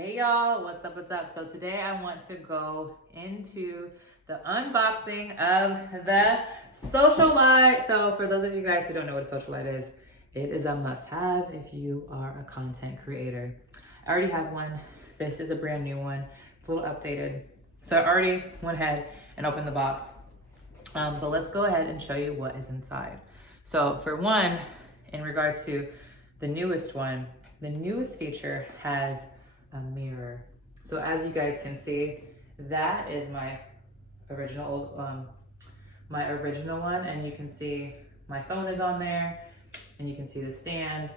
Hey y'all, what's up, what's up? So today I want to go into the unboxing of the Socialite. So for those of you guys who don't know what a Socialite is, it is a must-have if you are a content creator. I already have one. This is a brand new one. It's a little updated. So I already went ahead and opened the box. But let's go ahead and show you what is inside. So for one, in regards to the newest one, the newest feature has a mirror. So as you guys can see, that is my original one, and you can see my phone is on there, and you can see the stand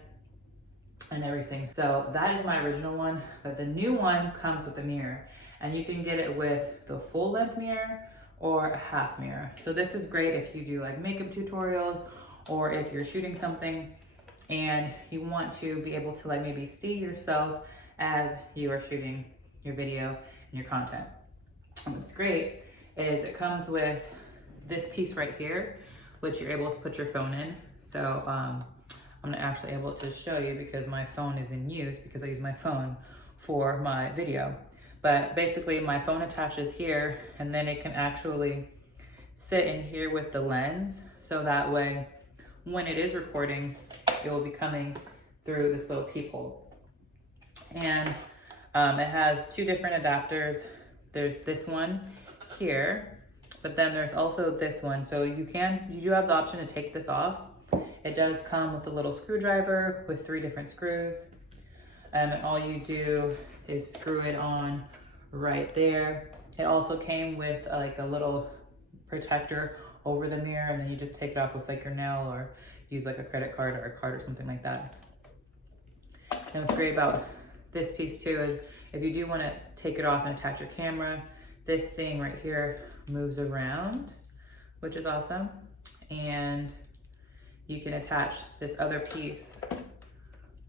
and everything. So that is my original one, but the new one comes with a mirror, and you can get it with the full length mirror or a half mirror. So this is great if you do like makeup tutorials, or if you're shooting something and you want to be able to like maybe see yourself as you are shooting your video and your content. And what's great is it comes with this piece right here, which you're able to put your phone in. So I'm not actually able to show you because my phone is in use, because I use my phone for my video. But basically my phone attaches here, and then it can actually sit in here with the lens. So that way, when it is recording, it will be coming through this little peephole. And it has two different adapters. There's this one here, but then there's also this one. So you do have the option to take this off. It does come with a little screwdriver with 3 different screws. And all you do is screw it on right there. It also came with like a little protector over the mirror, and then you just take it off with like your nail, or use like a credit card or a card or something like that. And what's great about this piece too is if you do want to take it off and attach your camera, this thing right here moves around, which is awesome. And you can attach this other piece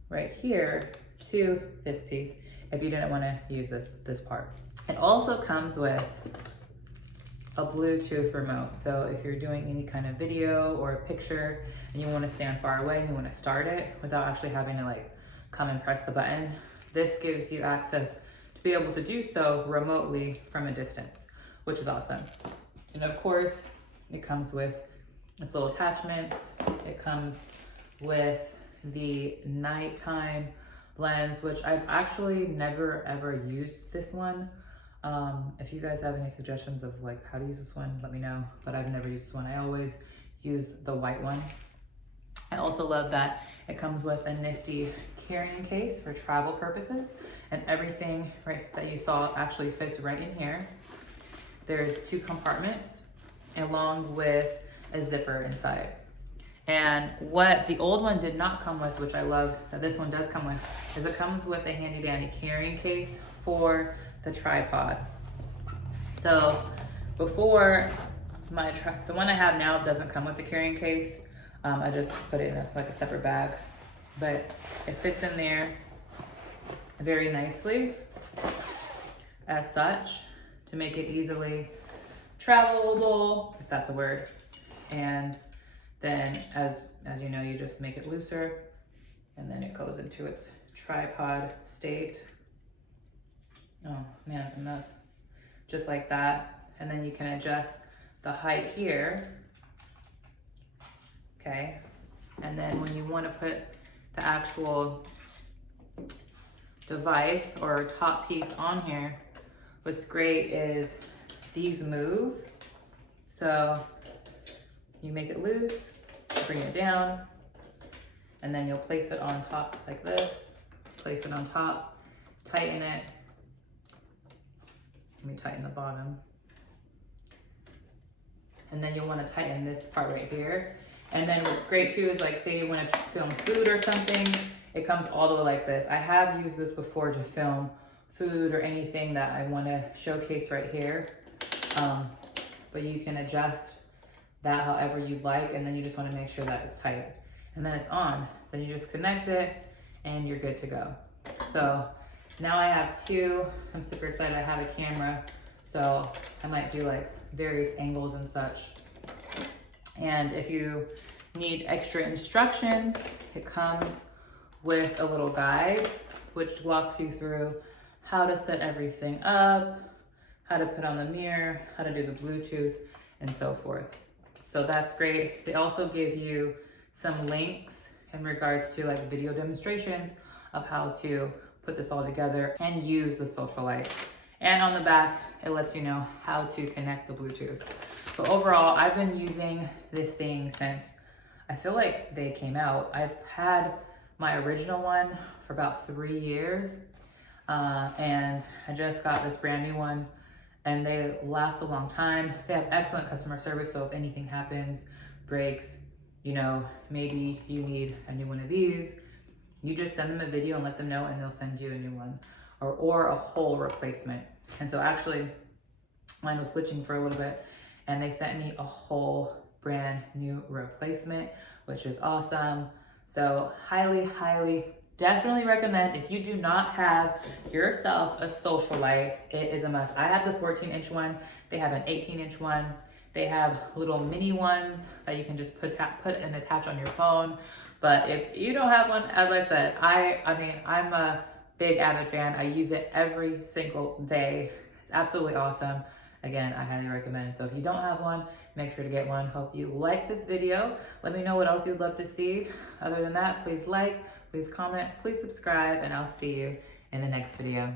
right here to this piece if you didn't want to use this part. It also comes with a Bluetooth remote. So if you're doing any kind of video or a picture and you want to stand far away and you want to start it without actually having to like come and press the button, this gives you access to be able to do so remotely from a distance, which is awesome. And of course, it comes with its little attachments. It comes with the nighttime lens, which I've actually never ever used this one. If you guys have any suggestions of like how to use this one, let me know, but I've never used this one. I always use the white one. I also love that it comes with a nifty carrying case for travel purposes, and everything right that you saw actually fits right in here. There's 2 compartments along with a zipper inside. And what the old one did not come with, which I love that this one does come with, is it comes with a handy dandy carrying case for the tripod. So before the one I have now doesn't come with the carrying case. I just put it in like a separate bag, but it fits in there very nicely as such to make it easily travelable, if that's a word. And then as you know, you just make it looser, and then it goes into its tripod state. Oh man, and that's just like that. And then you can adjust the height here. Okay, and then when you want to put the actual device or top piece on here, what's great is these move. So you make it loose, bring it down, and then you'll place it on top like this. Place it on top, tighten it. Let me tighten the bottom. And then you'll want to tighten this part right here. And then what's great too is like, say you want to film food or something, it comes all the way like this. I have used this before to film food or anything that I want to showcase right here. But you can adjust that however you'd like, and then you just want to make sure that it's tight. And then it's on. Then you just connect it and you're good to go. So now I have 2. I'm super excited. I have a camera, so I might do like various angles and such. And if you need extra instructions, it comes with a little guide which walks you through how to set everything up, how to put on the mirror, how to do the Bluetooth, and so forth. So that's great. They also give you some links in regards to like video demonstrations of how to put this all together and use the Socialite. And on the back, it lets you know how to connect the Bluetooth. But overall, I've been using this thing since I feel like they came out. I've had my original one for about 3 years, and I just got this brand new one, and they last a long time. They have excellent customer service, so if anything happens, breaks, you know, maybe you need a new one of these, you just send them a video and let them know, and they'll send you a new one, or a whole replacement. And so actually, mine was glitching for a little bit, and they sent me a whole brand new replacement, which is awesome. So highly, highly, definitely recommend. If you do not have yourself a Socialite, it is a must. I have the 14-inch one. They have an 18-inch one. They have little mini ones that you can just put and attach on your phone. But if you don't have one, as I said, I mean, I'm a big avid fan. I use it every single day. It's absolutely awesome. Again, I highly recommend. So if you don't have one, make sure to get one. Hope you like this video. Let me know what else you'd love to see. Other than that, please like, please comment, please subscribe, and I'll see you in the next video.